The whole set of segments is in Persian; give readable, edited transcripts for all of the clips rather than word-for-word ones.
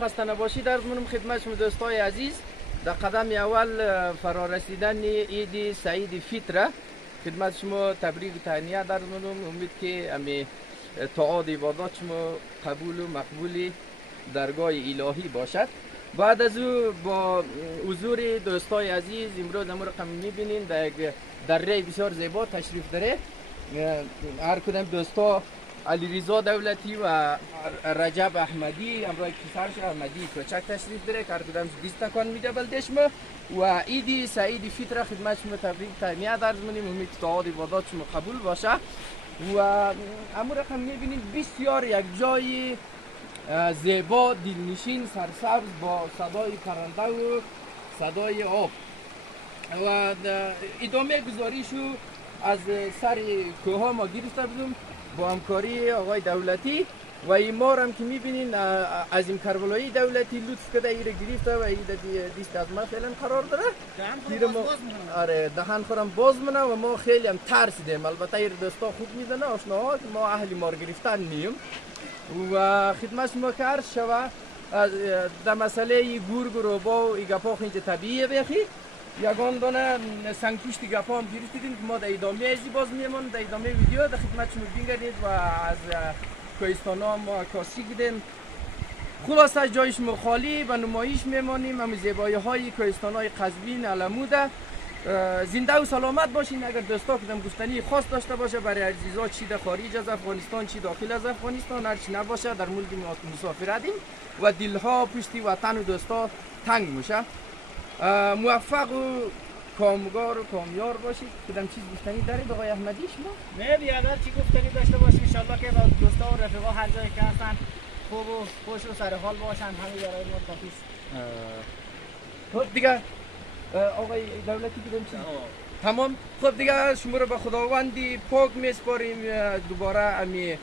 خسته نباشید عرض می‌کنم خدمت شما دوستای عزیز. در قدم اول فرارسیدن عید سعید فطر خدمت شما تبریک و تهنیت عرض می‌کنم. امید که امی تعاد عبادات شما قبول و مقبول درگاه الهی باشد. بعد از او با حضور دوستای عزیز امروز امور رقم می‌بینین در یک دره بسیار زیبا تشریف داره. هر کدام دوستا علیرضا دولتی و رجب احمدی امروز پسرش احمدی کوچک تشریف داره که هر کدام 20 تکان میده بلدش ما و عید سعید فطر خدمت شما تبریک تهنیت عرض می‌کنیم. امید تعاد عبادات شما قبول باشه و امور رقم می‌بینید بسیار یک جای زیبا دلنشین سرسبز با صدای پرنده و صدای آب و ادامه گزاریشو از سر کوه ما گرفته بودم با همکاری آقای دولتی و ایمار هم که میبینین از این کربلایی دولتی لطف کده ایره گرفته و ایده دیست از ما فعلا قرار داره. آره دهان خورم باز منه و ما خیلی هم ترسیدیم. البته ایر دوستا خوب میدنه آشناها که ما اهل مار گرفتن نیم و خدمت شما که عرض شوه در مسئله گرگ و روبا و ایگپا اینجا طبیعیه بخی یگان دانه سنگ پوشت گپا هم گرفتیدیم که ما در ادامه ازی باز میمون در ادامه ویدیو در خدمت شما بینگردید و از کوهستان ها ما عکاسی کردیم. خلاصه جای شما خالی و نمایش میمانیم هم زیبایی های کوهستان های قزوین علموده. زنده و سلامت باشین. اگر دوستا کدام گفتنی خاص داشته باشه برای عزیزا چی در خارج از افغانستان چی داخل از افغانستان هر چی نباشه در ملک ما مسافرتیم و دلها پشتی وطن و دوستا تنگ میشه. موفق و کامگار و کامیار باشید. کدام چیز گفتنی دارید آقای احمدی شما؟ نه بیادر چی گفتنی داشته باشید ان شاءالله که با دوستا و رفقا هر جایی که هستن خوب و خوش و سر حال باشن. همین برای ما کافی است. خب دیگه آقای دولتی کدام چیز؟ تمام. خب دیگه شما رو به خداوندی پاک میسپاریم. دوباره امی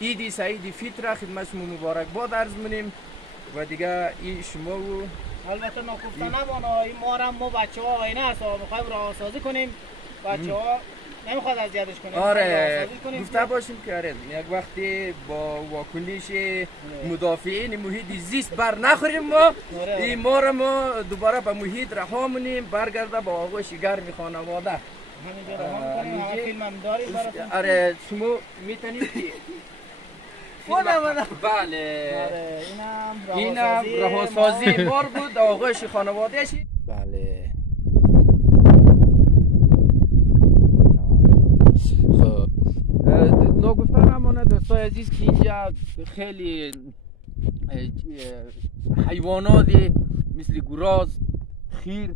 عید سعید فطر خدمت شما مبارک باد عرض می‌کنیم و دیگه این شما و البته ناگفته نمانا این ما بچه‌ها آینه است و می‌خوایم راهسازی کنیم. بچه‌ها نمیخواد اذیتش کنیم. آره گفته باشیم که آره یک وقتی با واکنش مدافعین محیط زیست بر نخوریم ما این ما رو ما دوباره به محیط رها مونیم برگرده با آغوش گرم خانواده. همینجا رها می‌کنیم. همه فیلم هم داریم براتون. آره شما میتونید بله اینم رهاسازی مار بود آغوش خانواده شی. بله خب نگفتن همانه دوستای عزیز که اینجا خیلی حیواناتی مثل گراز خیر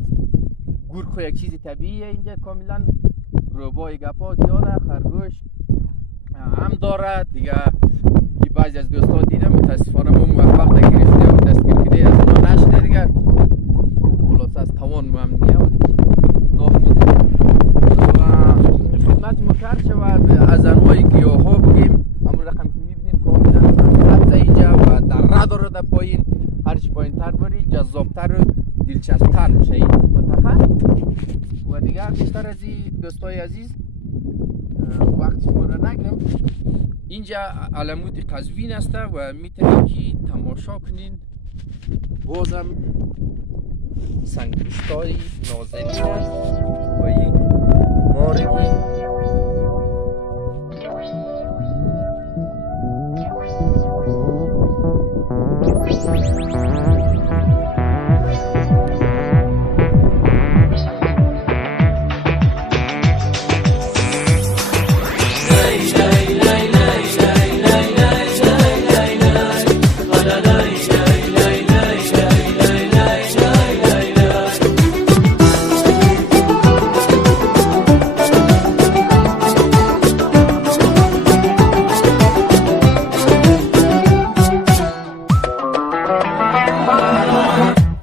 گرگ یک چیز طبیعیه اینجا کاملا روبای گپا زیاده خرگوش هم داره دیگه که بعضی از دوستا دیدم متاسفانه ما موفق نگرفته و دستگیر کده از اونا نشده دیگه خلاصه از توان هم نیه ولی ناف میده و خدمت مکرد شود از انواعی گیاه ها بگیم همون رقم که میبینیم کاملا سبز اینجا و دره داره در پایین هرچی پایین تر بری جذابتر و دلچسبتر میشه این منطقه و دیگه بیشتر از این دوستای عزیز وقت شما را نگیرم. اینجا علمود قزوین است و میتونید که تماشا کنین بازم سنگپوشتای نازنین است و یک ماری که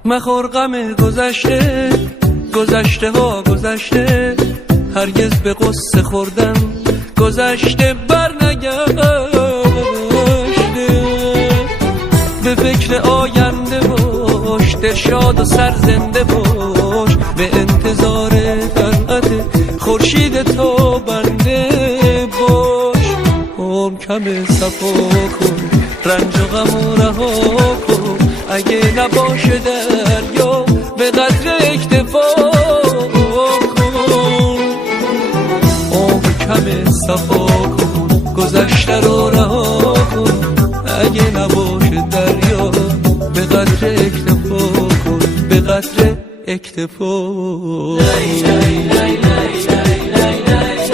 مخور غم گذشته گذشته ها گذشته هرگز به قصه خوردن گذشته بر نگشته به فکر آینده باش دلشاد و سرزنده باش به انتظار طلعت خورشید تابنده باش کم صفا کن رنج و غم و رها کن اگه نباشه دریا به قدر اکتفا کن. آب کم صفا کن گذشته رو رها کن، اگه نباشه دریا به قدر اکتفا کن، به قدر اکتفا. لای لای لای لای لای لای